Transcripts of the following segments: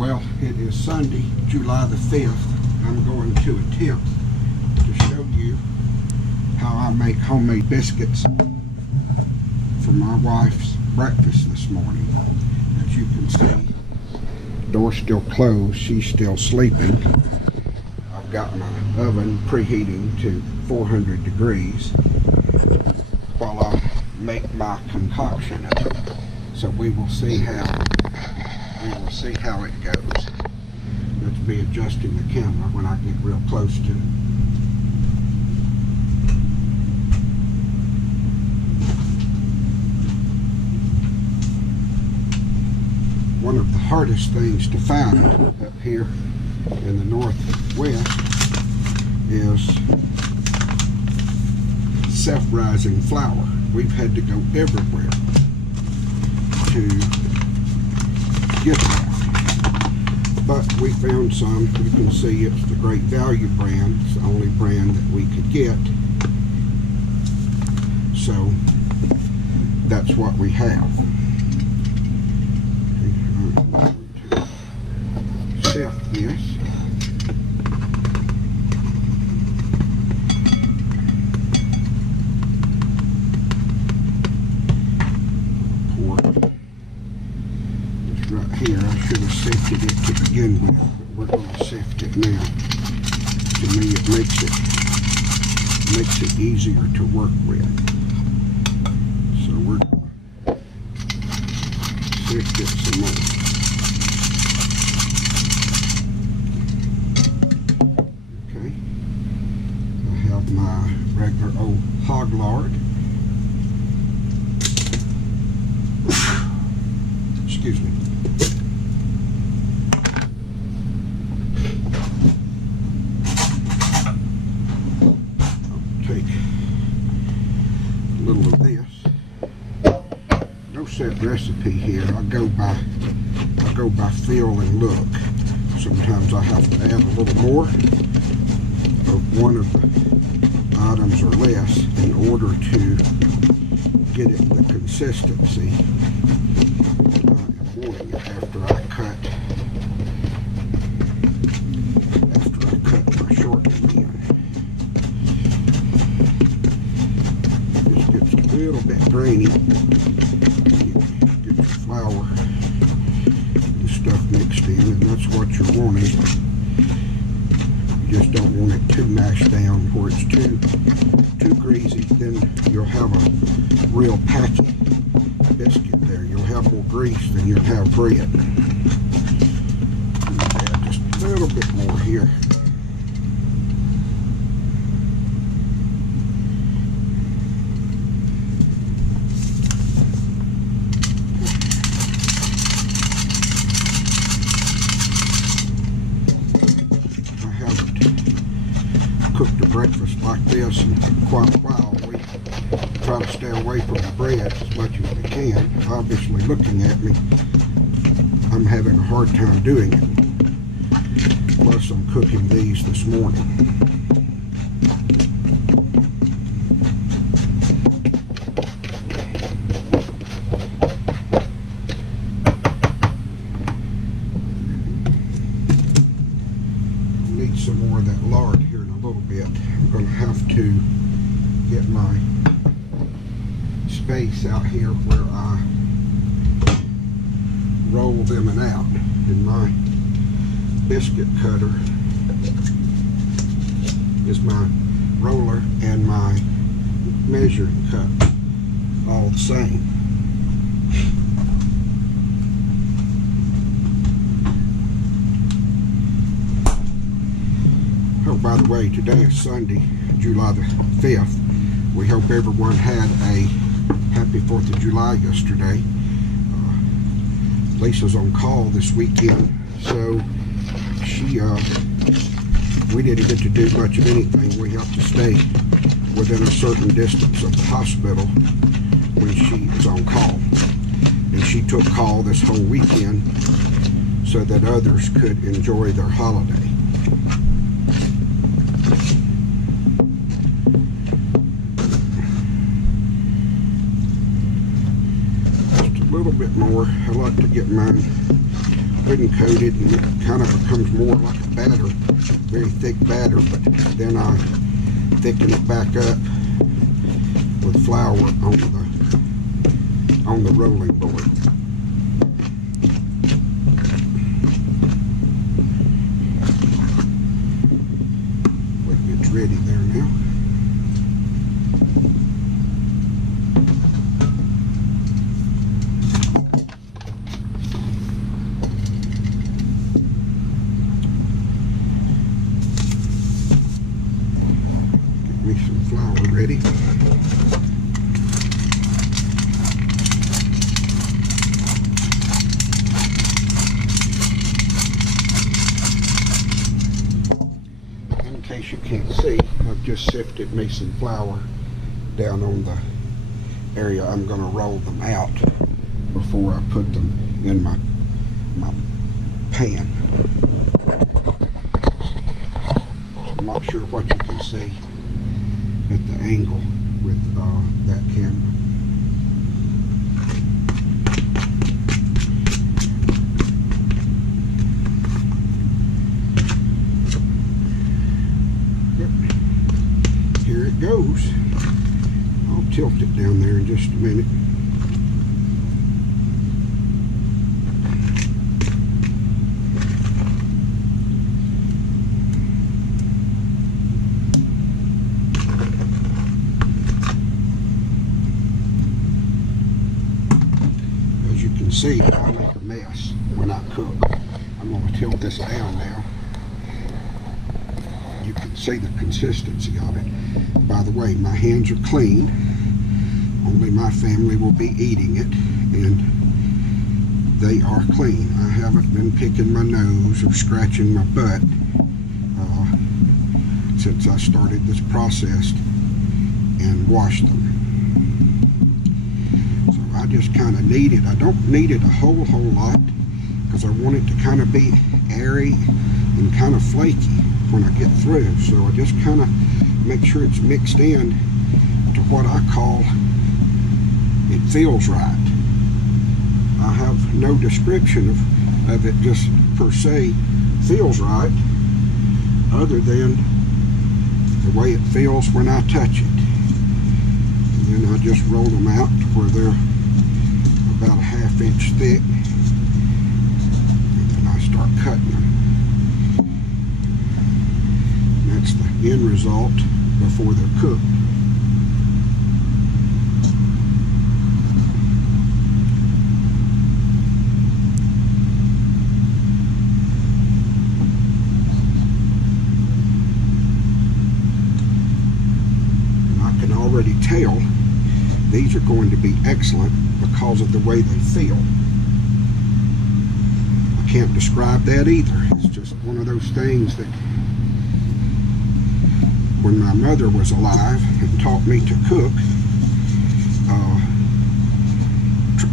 Well, it is Sunday, July the 5th. I'm going to attempt to show you how I make homemade biscuits for my wife's breakfast this morning. As you can see, the door's still closed, she's still sleeping. I've got my oven preheating to 400 degrees while I make my concoction of it. So we will see how it goes. Let's be adjusting the camera when I get real close to it. One of the hardest things to find up here in the Northwest is self-rising flour. We've had to go everywhere to get that, but we found some. You can see it's the Great Value brand. It's the only brand that we could get, so that's what we have. I'm going to sift this. Right here, I should have sifted it to begin with, but we're going to sift it now. To me, it makes it easier to work with. So we're going to sift it some more. Okay, I have my regular old hog lard. Excuse me. Little of this. No set recipe here. I go by feel and look. Sometimes I have to add a little more of one of the items or less in order to get it the consistency I am wanting after I cut my shortening in. A little bit grainy. Get your flour and stuff mixed in, and that's what you're wanting. You just don't want it too mashed down where it's too greasy. Then you'll have a real patchy biscuit there. You'll have more grease than you'll have bread. Add just a little bit more here. Cooked a breakfast like this in quite a while. We try to stay away from the bread as much as we can. Obviously, looking at me, I'm having a hard time doing it. Plus, I'm cooking these this morning. Need some more of that lard here in a little bit. I'm going to have to get my space out here where I roll them out. And my biscuit cutter is my roller and my measuring cup all the same. Oh, by the way, today is Sunday, July the 5th. We hope everyone had a happy 4th of July yesterday. Lisa's on call this weekend, so we didn't get to do much of anything. We have to stay within a certain distance of the hospital when she is on call. And she took call this whole weekend so that others could enjoy their holiday. Just a little bit more. I like to get mine good and coated, and it kind of becomes more like a batter, very thick batter. But then I thicken it back up with flour on the rolling board. It's ready there now. Get me some flour ready. In case you can't see, I've just sifted me some flour down on the area I'm going to roll them out before I put them in my pan. I'm not sure what you can see at the angle with that camera. Here it goes. I'll tilt it down there in just a minute. As you can see, I make a mess when I cook. I'm going to tilt this down now. You can see the consistency of it. By the way, my hands are clean. Only my family will be eating it, and they are clean. I haven't been picking my nose or scratching my butt since I started this process and washed them. So I just kind of knead it. I don't knead it a whole lot because I want it to kind of be airy and kind of flaky when I get through. So I just kind of make sure it's mixed in to what I call it feels right. I have no description of it just per se feels right, other than the way it feels when I touch it. And then I just roll them out to where they're about a 1/2 inch thick, and then I start cutting them. And that's the end result before they're cooked. Already tell these are going to be excellent because of the way they feel. I can't describe that either. It's just one of those things that when my mother was alive and taught me to cook,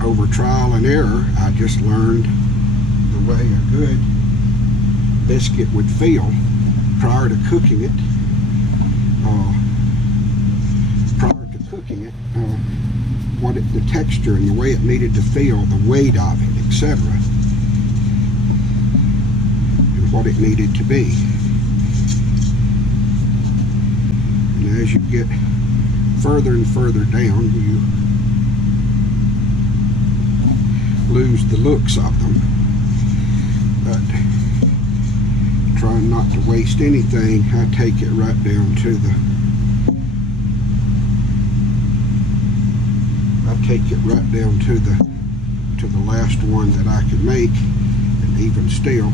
over trial and error, I just learned the way a good biscuit would feel prior to cooking it. The texture and the way it needed to feel, the weight of it, etc., and what it needed to be. And as you get further and further down, you lose the looks of them. But trying not to waste anything, I take it right down to the last one that I can make. And even still,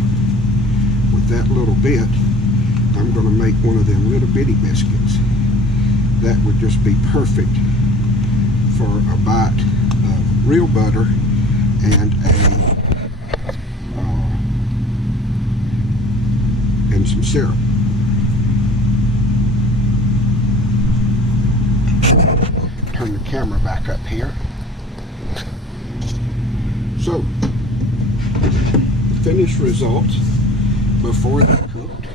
with that little bit, I'm going to make one of them little bitty biscuits. That would just be perfect for a bite of real butter and some syrup. Turn the camera back up here. So, the finished result before they're cooked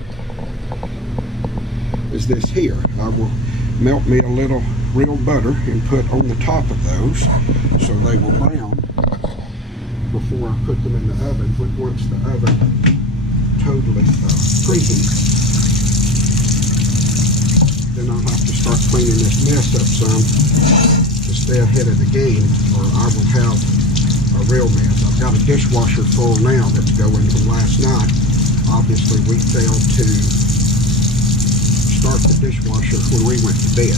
is this here. I will melt me a little real butter and put on the top of those so they will brown before I put them in the oven. But once the oven totally preheats, then I'll have to start cleaning this mess up some to stay ahead of the game, or I will have a real mess. I've got a dishwasher full now that's going from last night. Obviously, we failed to start the dishwasher when we went to bed.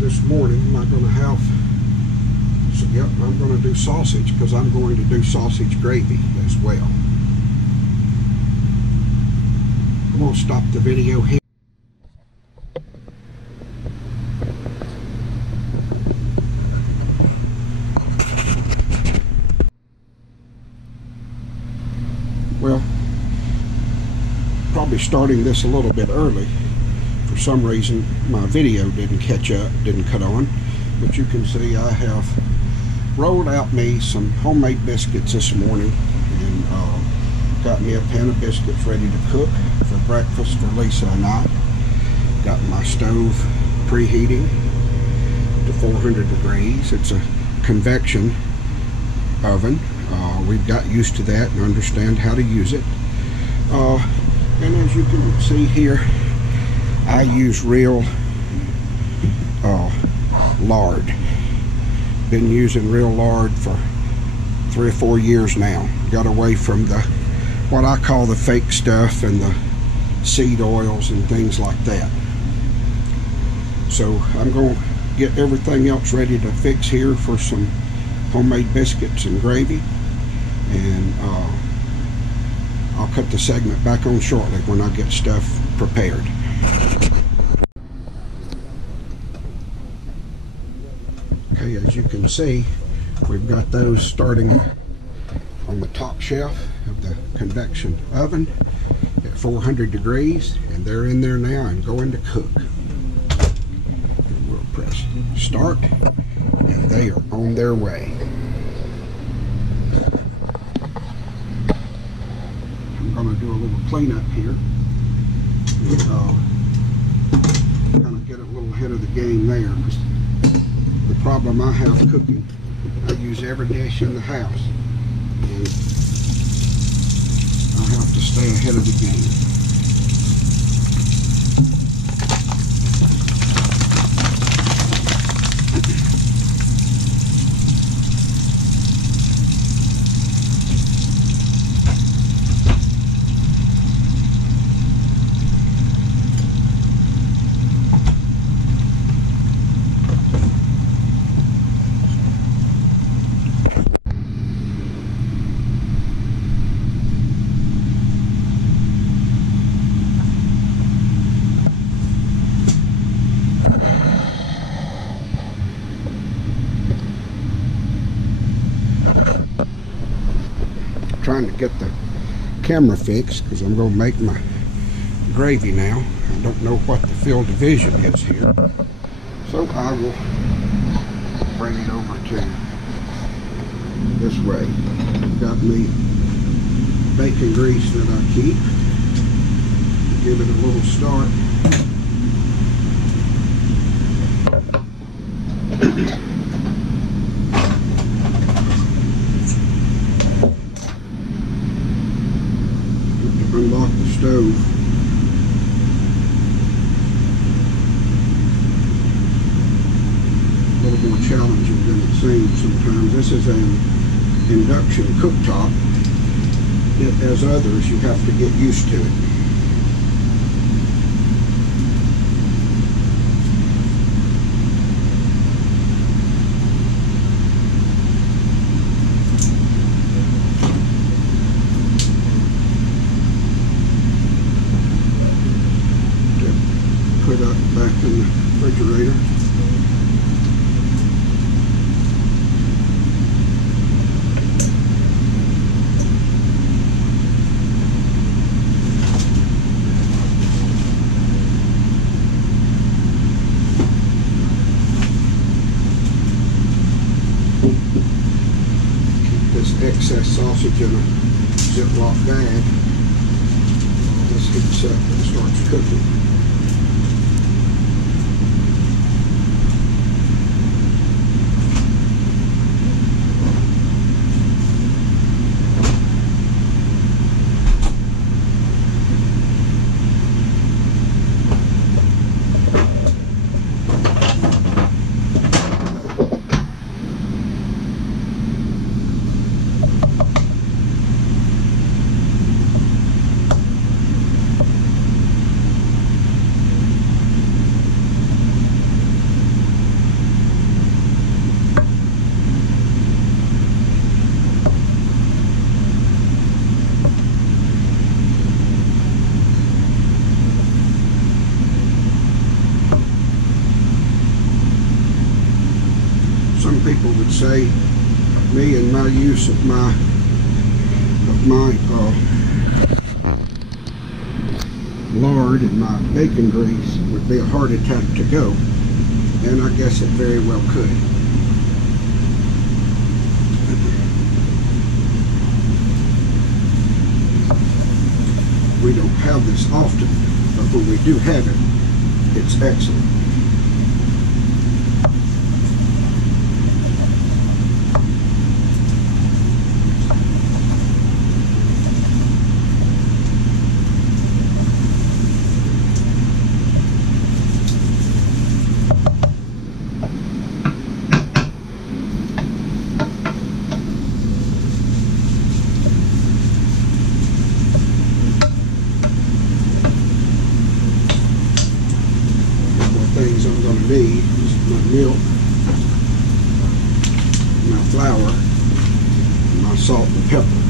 This morning, am I going to have, so yep, I'm going to do sausage, because I'm going to do sausage gravy as well. I'm going to stop the video here. Well, probably starting this a little bit early. For some reason my video didn't cut on, but you can see I have rolled out me some homemade biscuits this morning, and got me a pan of biscuits ready to cook for breakfast for Lisa and I. Got my stove preheating to 400 degrees. It's a convection oven. We've got used to that and understand how to use it, and as you can see here, I use real lard. Been using real lard for 3 or 4 years now. Got away from the what I call the fake stuff and the seed oils and things like that. So I'm going to get everything else ready to fix here for some homemade biscuits and gravy, and I'll cut the segment back on shortly when I get stuff prepared. Okay, as you can see, we've got those starting on the top shelf of the convection oven at 400 degrees, and they're in there now and going to cook. And we'll press start, and they are on their way. I'm going to do a little cleanup here, and kind of get a little ahead of the game there. The problem I have cooking, I use every dish in the house, and I have to stay ahead of the game. Trying to get the camera fixed because I'm going to make my gravy now. I don't know what the field of vision is here, so I will bring it over to this way. Got me bacon grease that I keep. Give it a little start. Unlock the stove. A little more challenging than it seems sometimes. This is an induction cooktop. As others, you have to get used to it. Put up back in the refrigerator. excess sausage in a Ziploc bag. This heats up and starts cooking. Some people would say me and my use of my lard and my bacon grease would be a heart attack to go, and I guess it very well could. We don't have this often, but when we do have it, it's excellent. Things I'm going to need is my milk, my flour, and my salt and pepper.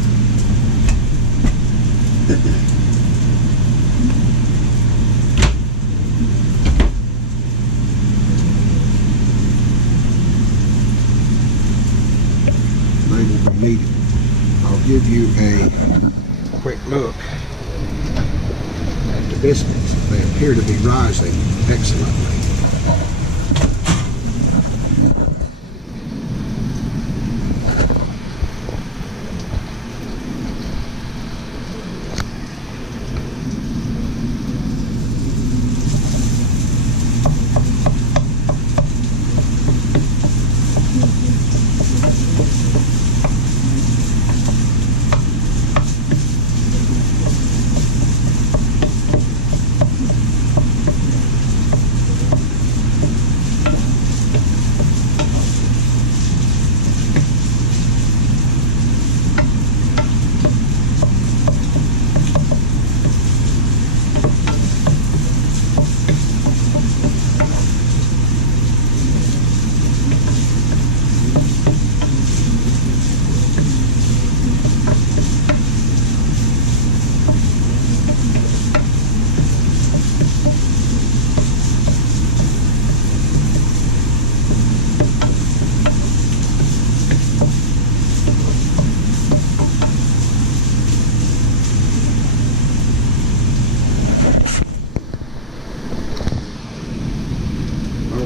They will be needed. I'll give you a quick look at the biscuits. They appear to be rising excellently.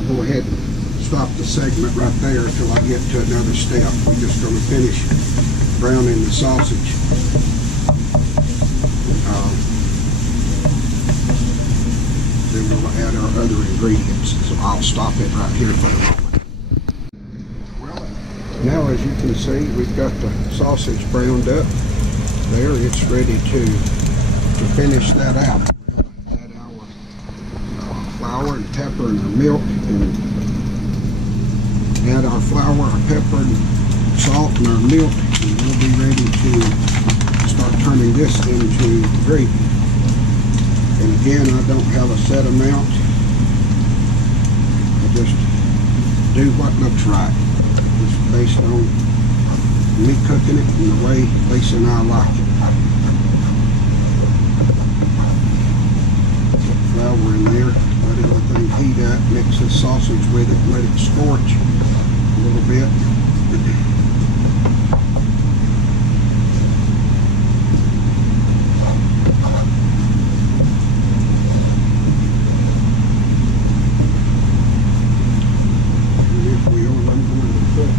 Go ahead and stop the segment right there until I get to another step. We're just going to finish browning the sausage. Then we'll add our other ingredients. So I'll stop it right here for a moment. Well, now as you can see, we've got the sausage browned up. There, it's ready to finish that out. Flour and pepper and our milk, and add our flour, our pepper, and salt and our milk, and we'll be ready to start turning this into gravy. And again, I don't have a set amount. I just do what looks right. It's based on me cooking it and the way Lisa and I like it. Put flour in there. Let everything heat up, mix the sausage with it, let it scorch a little bit. And if we are, I'm going to put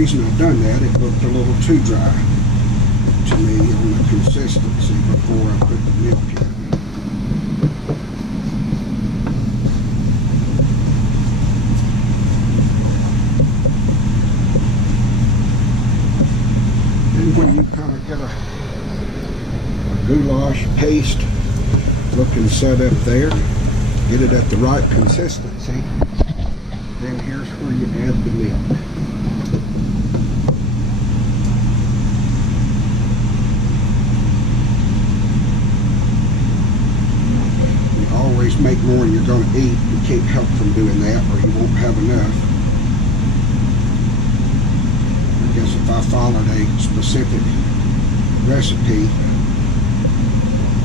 reason I've done that, it looked a little too dry to me on the consistency before I put the milk in. And when you kind of get a goulash paste looking set up there, get it at the right consistency, then here's where you add the milk. You always make more than you're going to eat. You can't help from doing that or you won't have enough. I guess if I followed a specific recipe,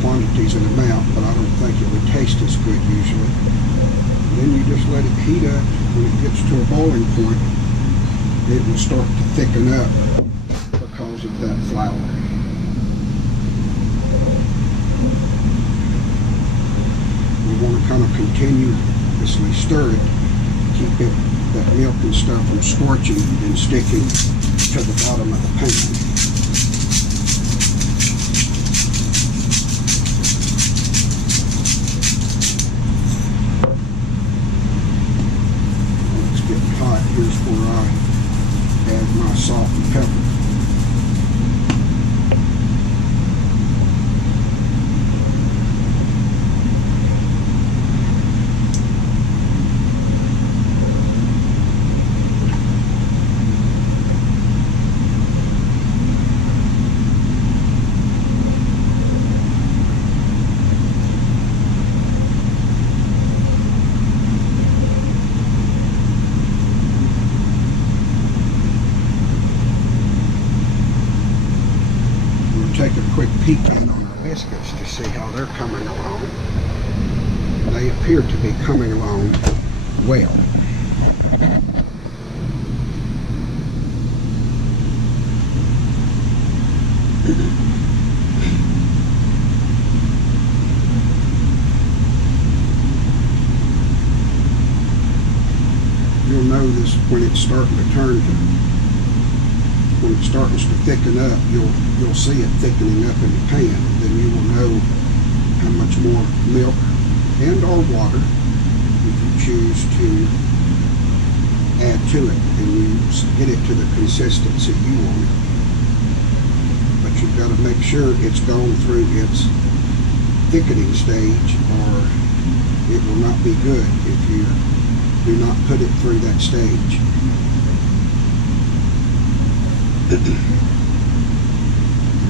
quantities and amount, but I don't think it would taste as good usually. And then you just let it heat up. When it gets to a boiling point, it will start to thicken up because of that flour. You want to kind of continuously stir it, keep that milk and stuff from scorching and sticking to the bottom of the pan. Here's where I add my salt and pepper. Take a quick peek in on our biscuits to see how they're coming along. They appear to be coming along well. You'll know this when it's starting to turn to, when it starts to thicken up, you'll see it thickening up in the pan, and then you will know how much more milk and or water if you choose to add to it, and you get it to the consistency you want it. But you've got to make sure it's gone through its thickening stage, or it will not be good if you do not put it through that stage. And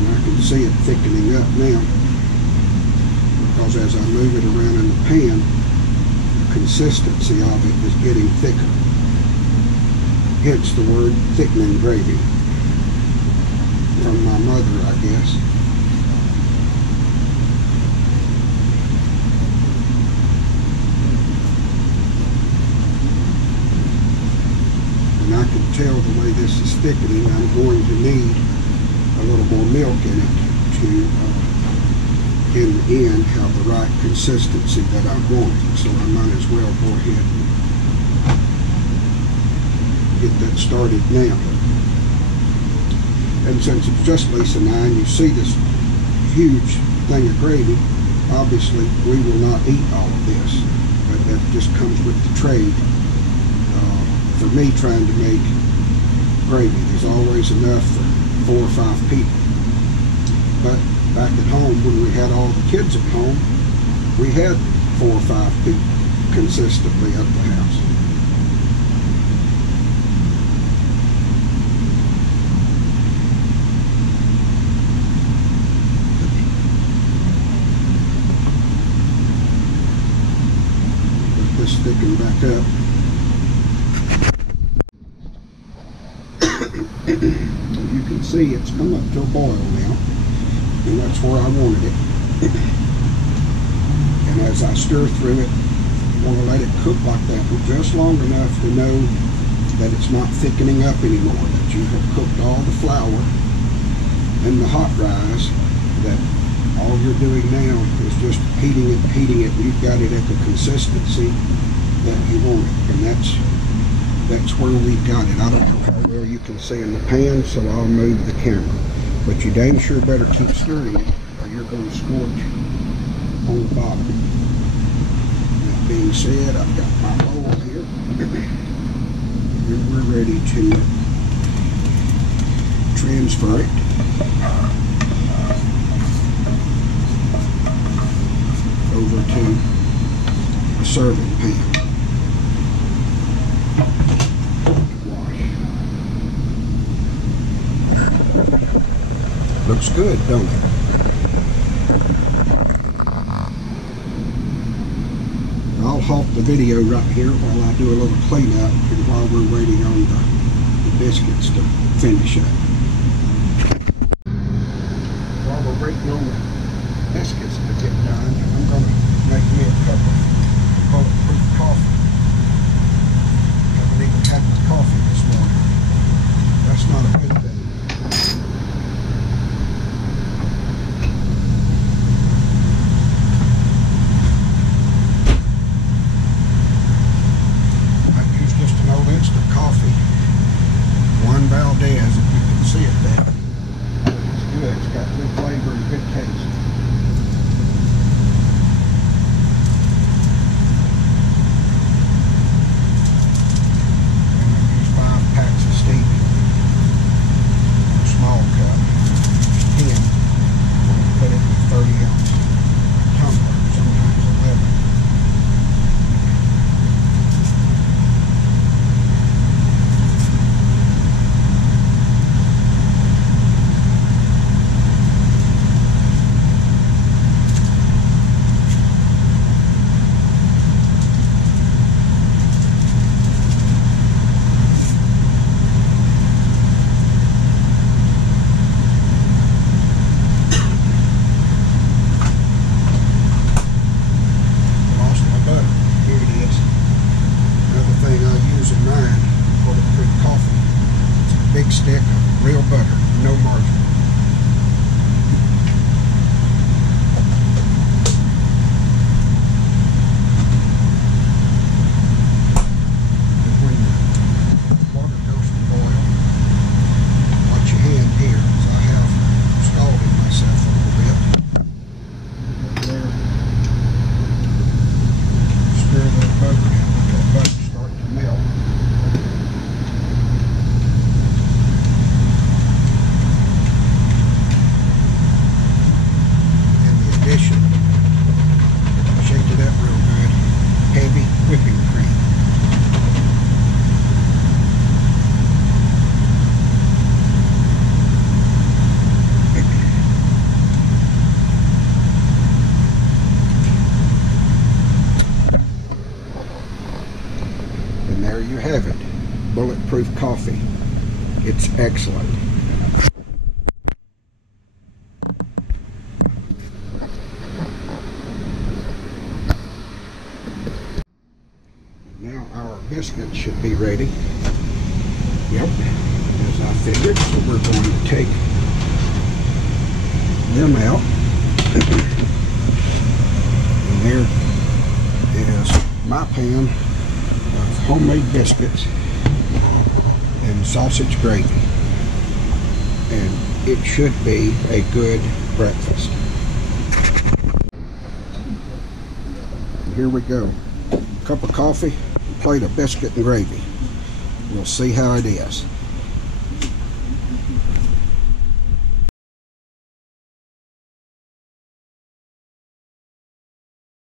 I can see it thickening up now, because as I move it around in the pan, the consistency of it is getting thicker. Hence the word thickening gravy from my mother, I guess. And I can tell the way this is thickening, I'm going to need a little more milk in it to, in the end, have the right consistency that I'm wanting. So I might as well go ahead and get that started now. And since it's just Lisa and I, and you see this huge thing of gravy, obviously we will not eat all of this, but that just comes with the trade. For me, trying to make gravy, there's always enough for 4 or 5 people. But back at home, when we had all the kids at home, we had 4 or 5 people consistently at the house. Let this thicken back up. You can see it's come up to a boil now, and that's where I wanted it. And as I stir through it, I want to let it cook like that for just long enough to know that it's not thickening up anymore, that you have cooked all the flour and the hot rise, that all you're doing now is just heating it, and you've got it at the consistency that you want it. And that's That's where we got it. I don't know how well you can see in the pan, so I'll move the camera. But you damn sure better keep stirring it, or you're going to scorch on the bottom. That being said, I've got my bowl here. And we're ready to transfer it. Over to a serving pan. Looks good, don't it? I'll halt the video right here while I do a little cleanup and while we're waiting on the biscuits to finish up. While we're waiting on the biscuits to get done, I'm going to make me a cup of bulletproof coffee. Haven't even had my coffee this morning. That's not a good thing. Instant coffee, one Valdez, if you can see it there. It's good, it's got good flavor and good taste. And I use 5 packs of stevia, a small cup, 10, put it in a 30-ounce tumbler, sometimes 11. Big stick of real butter, no margarine. And when the water goes to boil, watch your hand here, as I have scalded myself a little bit. There. Stir that butter in, let that butter start to melt. Shake it up real good. Heavy whipping cream. And there you have it. Bulletproof coffee. It's excellent. Now our biscuits should be ready. Yep, as I figured. So we're going to take them out. And there is my pan of homemade biscuits and sausage gravy. And it should be a good breakfast. And here we go. Cup of coffee, plate of biscuit and gravy. We'll see how it is.